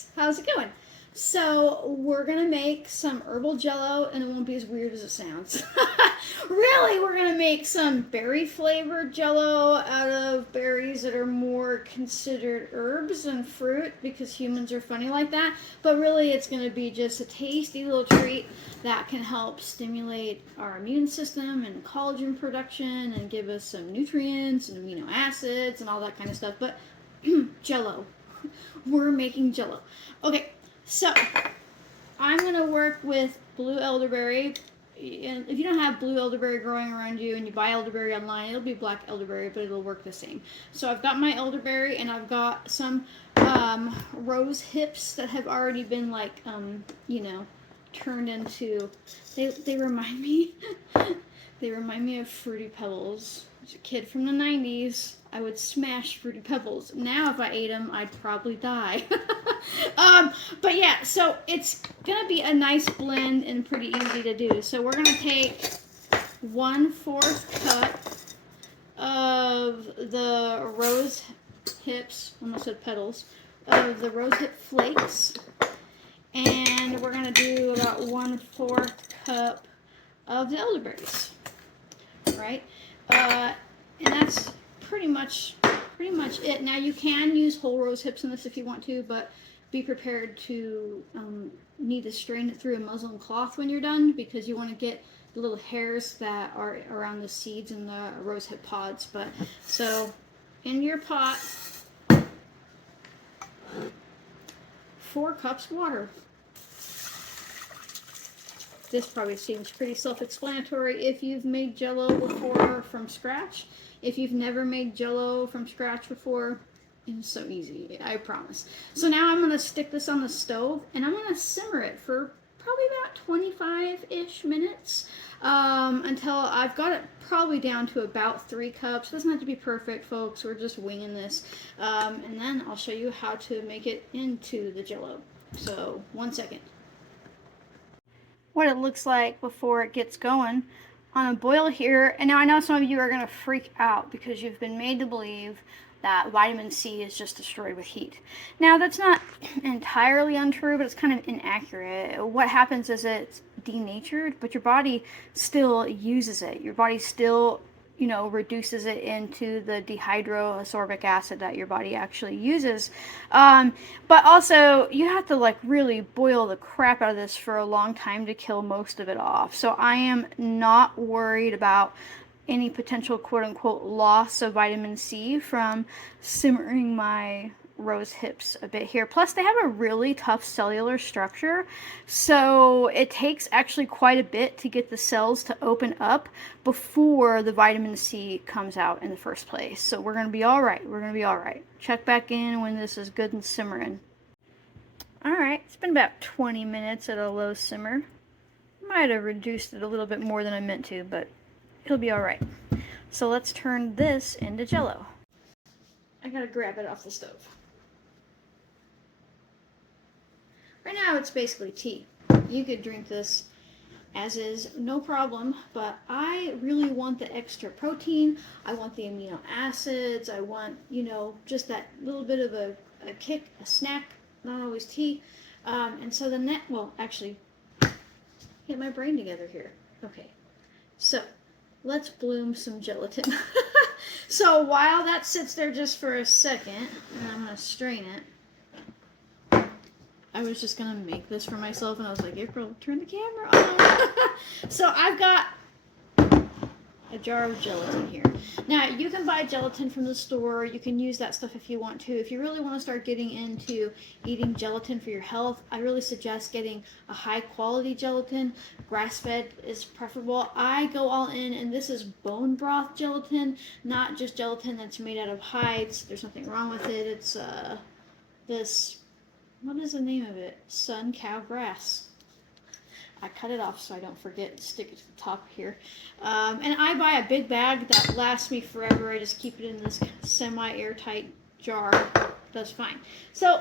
guys, how's it going? So we're gonna make some herbal jello, and it won't be as weird as it sounds. Really, we're gonna make some berry flavored jello out of berries that are more considered herbs than fruit because humans are funny like that. But really, it's gonna be just a tasty little treat that can help stimulate our immune system and collagen production and give us some nutrients and amino acids and all that kind of stuff. But jello. We're making jello. Okay, so I'm gonna work with blue elderberry. And if you don't have blue elderberry growing around you and you buy elderberry online, it'll be black elderberry, but it'll work the same. So I've got my elderberry and I've got some rose hips that have already been like, turned into. They remind me. They remind me of Fruity Pebbles. As a kid from the 90s, I would smash Fruity Pebbles. Now, if I ate them, I'd probably die. But yeah, so it's gonna be a nice blend and pretty easy to do. So we're gonna take 1/4 cup of the rose hips, almost said petals, of the rose hip flakes, and we're gonna do about 1/4 cup of the elderberries. Right, and that's pretty much it. Now you can use whole rose hips in this if you want to, but be prepared to need to strain it through a muslin cloth when you're done because you want to get the little hairs that are around the seeds and the rose hip pods. But so in your pot, 4 cups water. This probably seems pretty self-explanatory if you've made Jell-O before from scratch. If you've never made Jell-O from scratch before, it's so easy, I promise. So now I'm going to stick this on the stove and I'm going to simmer it for probably about 25-ish minutes until I've got it probably down to about 3 cups. It doesn't have to be perfect, folks. We're just winging this. And then I'll show you how to make it into the Jell-O. So 1 second. What it looks like before it gets going on a boil here. And now I know some of you are going to freak out because you've been made to believe that vitamin C is just destroyed with heat. Now that's not entirely untrue, but it's kind of inaccurate. What happens is it's denatured, but your body still uses it. Your body still reduces it into the dehydroascorbic acid that your body actually uses. But also, you have to really boil the crap out of this for a long time to kill most of it off. So I am not worried about any potential quote-unquote loss of vitamin C from simmering my rose hips a bit here. Plus, they have a really tough cellular structure, so it takes actually quite a bit to get the cells to open up before the vitamin C comes out in the first place. So we're going to be all right. We're going to be all right. Check back in when this is good and simmering. All right, it's been about 20 minutes at a low simmer. Might have reduced it a little bit more than I meant to, but it'll be all right. So let's turn this into Jell-O. I gotta grab it off the stove. Right now it's basically tea. You could drink this as is, no problem, but I really want the extra protein. I want the amino acids. I want, just that little bit of a kick, a snack, not always tea. And so actually, get my brain together here. Okay, so let's bloom some gelatin. So while that sits there just for a second, and I'm going to strain it, I was just going to make this for myself, and I was like, April, turn the camera on. So I've got a jar of gelatin here. Now, you can buy gelatin from the store. You can use that stuff if you want to. If you really want to start getting into eating gelatin for your health, I really suggest getting a high-quality gelatin. Grass-fed is preferable. I go all in, and this is bone broth gelatin, not just gelatin that's made out of hides. There's nothing wrong with it. It's this... What is the name of it? Sun cow grass. I cut it off so I don't forget to stick it to the top here. And I buy a big bag that lasts me forever. I just keep it in this semi-airtight jar. That's fine. So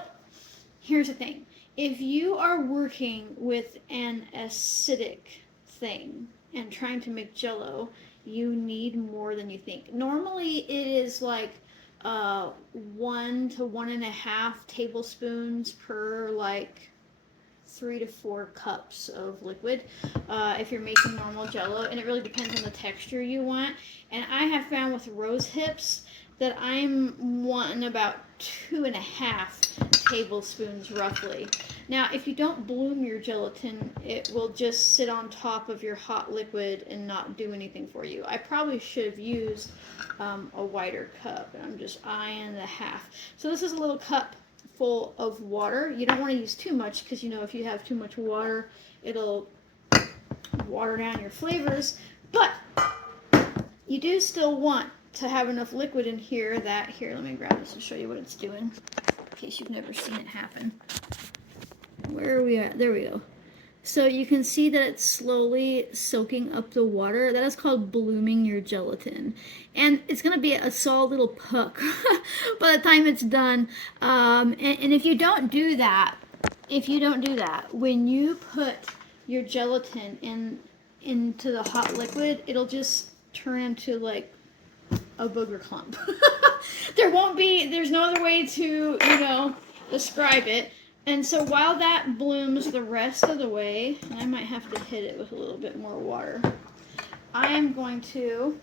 here's the thing. If you are working with an acidic thing and trying to make Jell-O, you need more than you think. Normally it is like 1 to 1.5 tablespoons per like 3 to 4 cups of liquid if you're making normal Jell-O, and it really depends on the texture you want. And I have found with rose hips that I'm wanting about 2.5 tablespoons roughly. Now, if you don't bloom your gelatin, it will just sit on top of your hot liquid and not do anything for you. I probably should have used a wider cup, and I'm just eyeing the half. So this is a little cup full of water. You don't want to use too much because, you know, if you have too much water, it'll water down your flavors. But you do still want to have enough liquid in here that, here, let me grab this and show you what it's doing in case you've never seen it happen. Where are we at? There we go. So you can see that it's slowly soaking up the water. That is called blooming your gelatin. And it's going to be a solid little puck by the time it's done. And if you don't do that, when you put your gelatin into the hot liquid, it'll just turn into like a booger clump. There's no other way to, you know, describe it. And so while that blooms the rest of the way, and I might have to hit it with a little bit more water, I am going to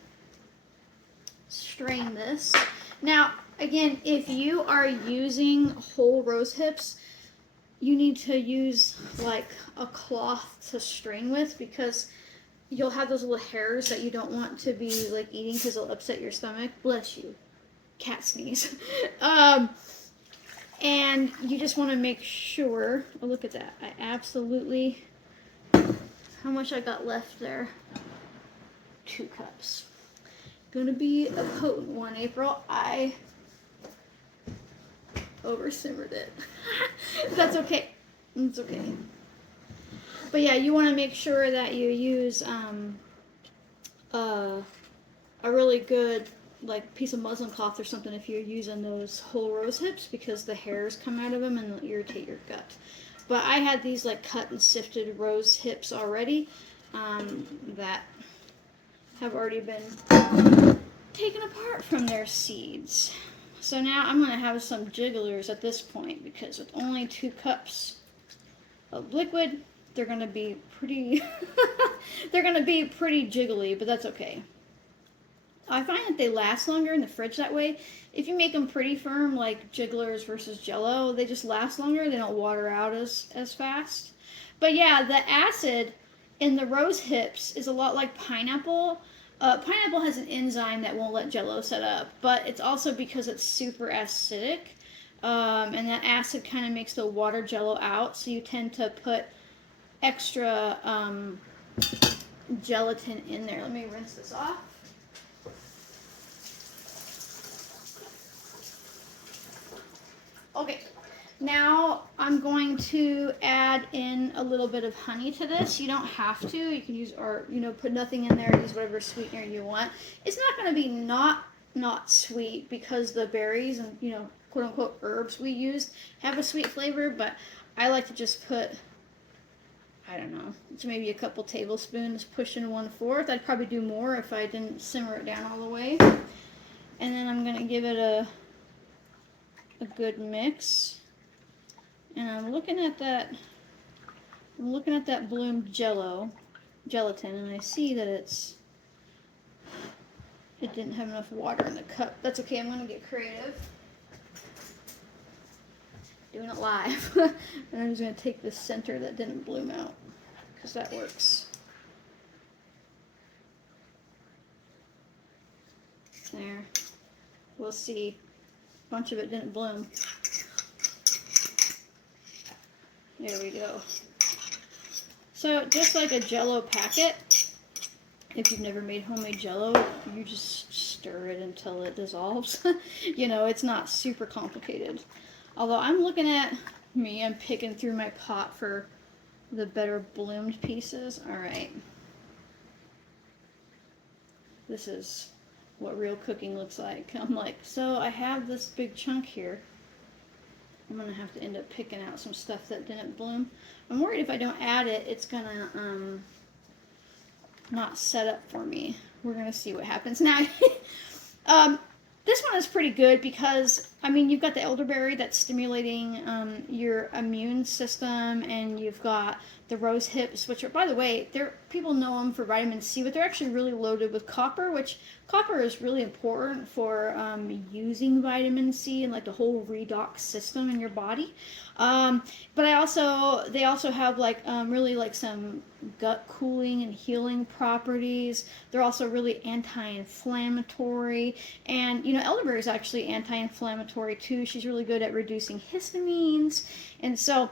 strain this. Now, again, if you are using whole rose hips, you need to use like a cloth to strain with, because you'll have those little hairs that you don't want to be like eating because they'll upset your stomach. Bless you. Cat sneeze. And you just want to make sure, oh, look at that. I absolutely, how much I got left there? 2 cups. Gonna be a potent one, April. I over simmered it. That's okay. It's okay. But yeah, you want to make sure that you use a really good like piece of muslin cloth or something if you're using those whole rose hips, because the hairs come out of them and they'll irritate your gut. But I had these like cut and sifted rose hips already that have already been taken apart from their seeds. So now I'm going to have some jigglers at this point, because with only 2 cups of liquid, they're going to be pretty they're going to be pretty jiggly, but that's okay. I find that they last longer in the fridge that way. If you make them pretty firm, like jigglers versus Jell-O, they just last longer. They don't water out as fast. But yeah, the acid in the rose hips is a lot like pineapple. Pineapple has an enzyme that won't let Jell-O set up, but it's also because it's super acidic. And that acid kind of makes the water Jell-O out, so you tend to put extra gelatin in there. Let me rinse this off. Okay, now I'm going to add in a little bit of honey to this. You don't have to. You can use, or, you know, put nothing in there. Use whatever sweetener you want. It's not going to be not sweet, because the berries and, you know, quote unquote herbs we used have a sweet flavor, but I like to just put, I don't know, it's maybe a couple tablespoons, pushing 1/4. I'd probably do more if I didn't simmer it down all the way. And then I'm going to give it a good mix. And I'm looking at that bloomed gelatin, and I see that it didn't have enough water in the cup. That's okay, I'm gonna get creative. Doing it live. And I'm just gonna take this center that didn't bloom out, because that works. There. We'll see. A bunch of it didn't bloom. There we go. So just like a Jell-O packet, if you've never made homemade Jell-O, you just stir it until it dissolves. You know, it's not super complicated. Although I'm looking at me, I'm picking through my pot for the better bloomed pieces. All right. This is what real cooking looks like. I'm like, so I have this big chunk here. I'm gonna have to end up picking out some stuff that didn't bloom. I'm worried if I don't add it, it's gonna not set up for me. We're gonna see what happens now. This one is pretty good because, I mean, you've got the elderberry that's stimulating your immune system, and you've got the rosehips, which are, by the way, people know them for vitamin C, but they're actually really loaded with copper, which copper is really important for using vitamin C and like the whole redox system in your body. But they also have like really like some gut cooling and healing properties. They're also really anti-inflammatory, and elderberry is actually anti-inflammatory too. She's really good at reducing histamines, and so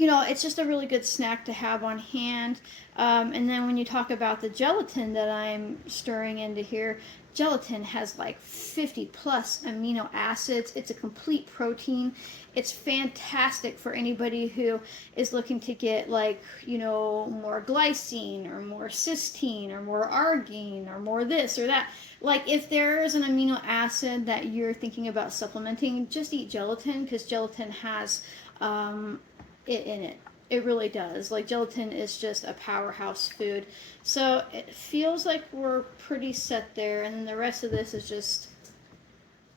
it's just a really good snack to have on hand. And then when you talk about the gelatin that I'm stirring into here, gelatin has like 50 plus amino acids. It's a complete protein. It's fantastic for anybody who is looking to get like, more glycine or more cysteine or more arginine or more this or that. Like if there's an amino acid that you're thinking about supplementing, just eat gelatin, because gelatin has it in it. It really does. Like gelatin is just a powerhouse food. So it feels like we're pretty set there, and then the rest of this is just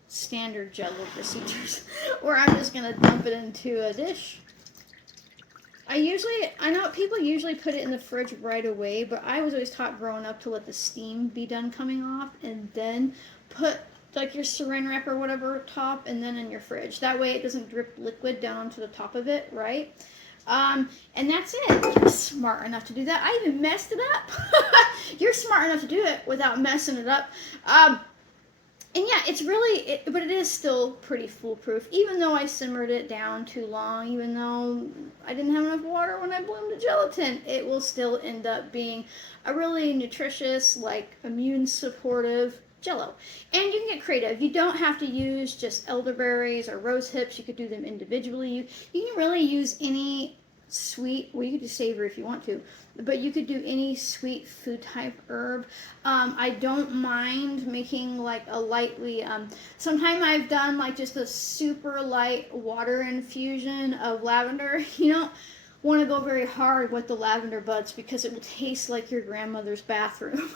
standard Jell-O procedures where I'm just gonna dump it into a dish. I know people usually put it in the fridge right away, but I was always taught growing up to let the steam be done coming off and then put like your saran wrap or whatever top and then in your fridge. That way it doesn't drip liquid down onto the top of it, right? And that's it. You're smart enough to do that. I even messed it up. You're smart enough to do it without messing it up. And yeah, but it is still pretty foolproof, even though I simmered it down too long, even though I didn't have enough water when I bloomed the gelatin, it will still end up being a really nutritious, like immune supportive Jell-O. And you can get creative. You don't have to use just elderberries or rose hips. You could do them individually. You can really use any sweet, well, you could do savory if you want to, but you could do any sweet food type herb. I don't mind making like a lightly, sometime I've done like just a super light water infusion of lavender. You don't want to go very hard with the lavender buds because it will taste like your grandmother's bathroom.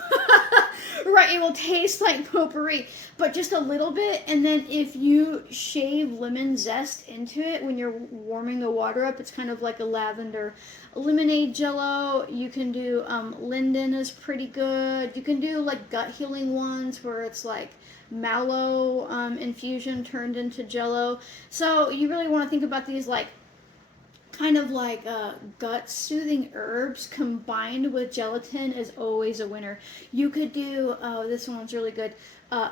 Right, it will taste like potpourri, but just a little bit. And then if you shave lemon zest into it when you're warming the water up, it's kind of like a lavender lemonade Jell-O. You can do linden is pretty good. You can do like gut healing ones where it's like mallow infusion turned into Jell-O. So you really want to think about these like kind of like gut soothing herbs combined with gelatin is always a winner. You could do, this one's really good,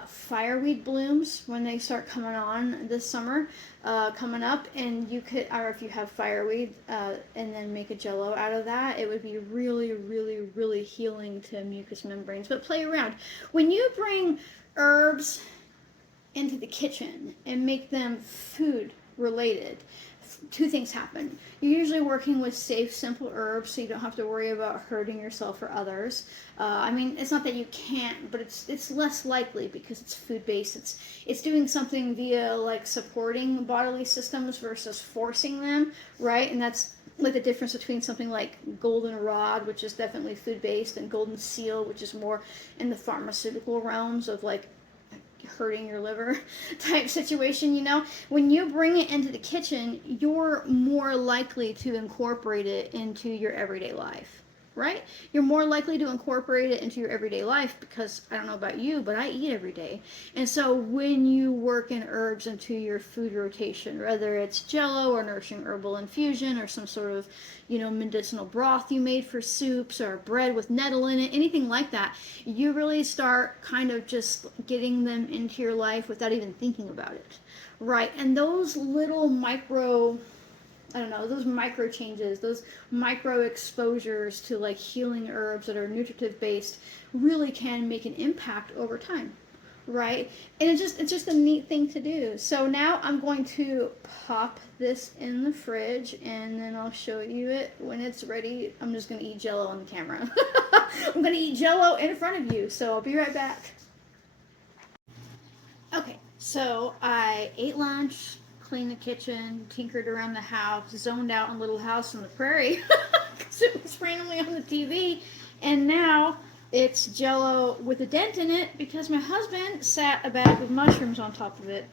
fireweed blooms when they start coming on this summer, coming up, and you could, or if you have fireweed, and then make a Jell-O out of that, it would be really, really, really healing to mucous membranes. But play around. When you bring herbs into the kitchen and make them food related, two things happen. You're usually working with safe, simple herbs, so you don't have to worry about hurting yourself or others. I mean, it's not that you can't, but it's less likely because it's food-based. It's doing something via like supporting bodily systems versus forcing them, right? And that's like the difference between something like goldenrod, which is definitely food-based, and golden seal, which is more in the pharmaceutical realms of like hurting your liver type situation. When you bring it into the kitchen, you're more likely to incorporate it into your everyday life, right? You're more likely to incorporate it into your everyday life because, I don't know about you, but I eat every day. And so when you work in herbs into your food rotation, whether it's Jell-O or nourishing herbal infusion or some sort of, medicinal broth you made for soups or bread with nettle in it, anything like that, you really start kind of just getting them into your life without even thinking about it, right? And those little those micro changes, those micro exposures to like healing herbs that are nutritive based really can make an impact over time, right? And it's just a neat thing to do. So now I'm going to pop this in the fridge and then I'll show you it when it's ready. I'm just going to eat Jell-O on the camera. I'm going to eat Jell-O in front of you, so I'll be right back. Okay, so I ate lunch, cleaned the kitchen, tinkered around the house, zoned out in Little House on the Prairie because it was randomly on the TV, and now It's Jell-O with a dent in it because my husband sat a bag of mushrooms on top of it.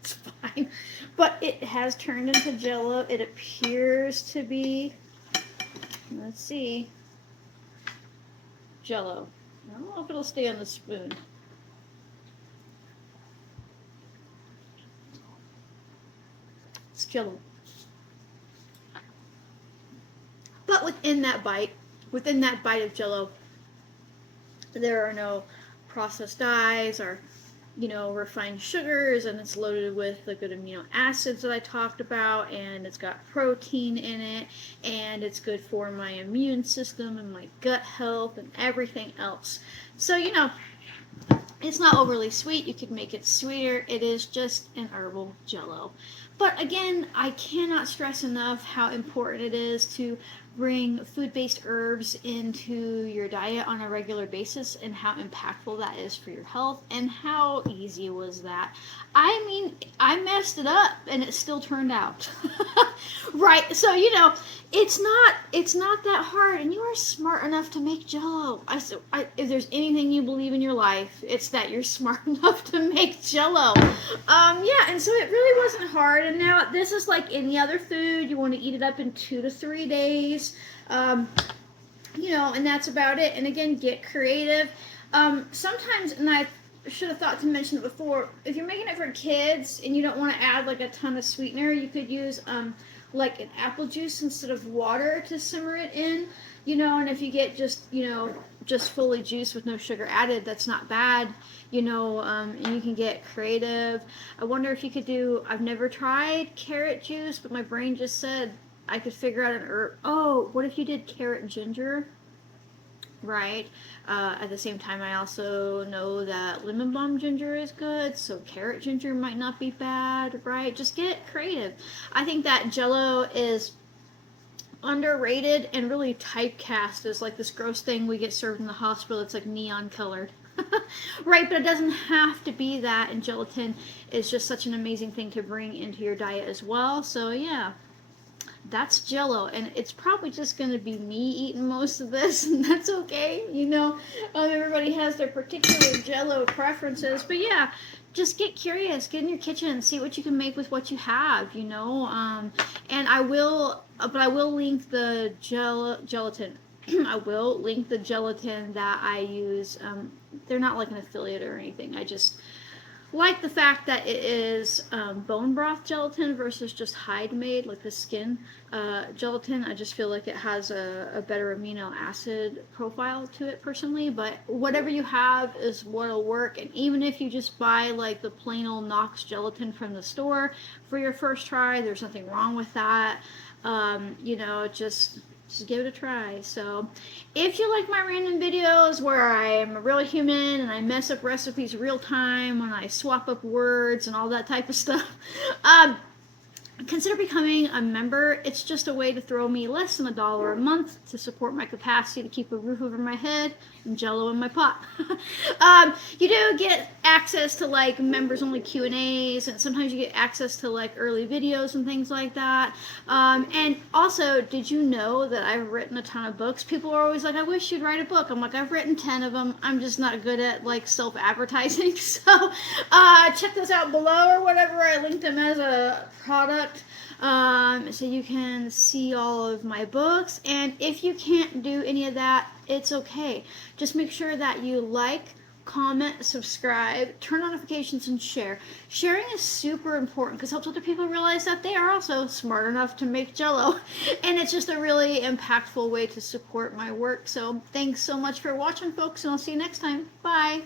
It's fine. But it has turned into Jell-O. It appears to be, let's see, Jell-O. I don't know if it'll stay on the spoon. It's Jell-O. But within that bite of Jell-O, there are no processed dyes or, refined sugars, and it's loaded with the good amino acids that I talked about, and it's got protein in it, and it's good for my immune system and my gut health and everything else. So, it's not overly sweet. You could make it sweeter. It is just an herbal Jell-O. But again, I cannot stress enough how important it is to bring food-based herbs into your diet on a regular basis and how impactful that is for your health, and how easy was that. I mean, I messed it up and it still turned out. Right? So, it's not that hard, and you are smart enough to make Jell-O. If there's anything you believe in your life, it's that you're smart enough to make Jell-O. Yeah, and so it really wasn't hard, and now this is like any other food. You want to eat it up in 2 to 3 days, and that's about it. And again, get creative. Sometimes, and I should have thought to mention it before, if you're making it for kids and you don't want to add like a ton of sweetener, you could use like an apple juice instead of water to simmer it in, and if you get just fully juice with no sugar added, that's not bad, and you can get creative. I wonder if you could do, I've never tried carrot juice, but my brain just said I could figure out an herb. Oh, what if you did carrot ginger? Right. At the same time, I also know that lemon balm ginger is good, so carrot ginger might not be bad, right? Just get creative. I think that Jell-O is underrated and really typecast as like this gross thing we get served in the hospital. It's like neon colored. Right, but it doesn't have to be that, and gelatin is just such an amazing thing to bring into your diet as well. So yeah, that's Jell-O, and it's probably just going to be me eating most of this, and that's okay. Everybody has their particular Jell-O preferences, but yeah, just get curious, get in your kitchen, and see what you can make with what you have. And I will link the gelatin. I will link the gelatin that I use. They're not like an affiliate or anything. I just like the fact that it is bone broth gelatin versus just hide made, like the skin gelatin. I just feel like it has a better amino acid profile to it personally, but whatever you have is what'll work. And even if you just buy like the plain old Knox gelatin from the store for your first try, there's nothing wrong with that. Just give it a try. So if you like my random videos where I am a real human and I mess up recipes real time when I swap up words and all that type of stuff, consider becoming a member. It's just a way to throw me less than $1 a month to support my capacity to keep a roof over my head and Jell-O in my pot. You do get access to like members only Q&As, and sometimes you get access to like early videos and things like that. And also, did you know that I've written a ton of books? People are always like, I wish you'd write a book. I'm like, I've written 10 of them. I'm just not good at like self-advertising. So check those out below or whatever. I linked them as a product. So you can see all of my books, and if you can't do any of that, it's okay. Just make sure that you like, comment, subscribe, turn notifications, and share. Sharing is super important because it helps other people realize that they are also smart enough to make Jell-O, and it's just a really impactful way to support my work. So thanks so much for watching, folks, and I'll see you next time. Bye.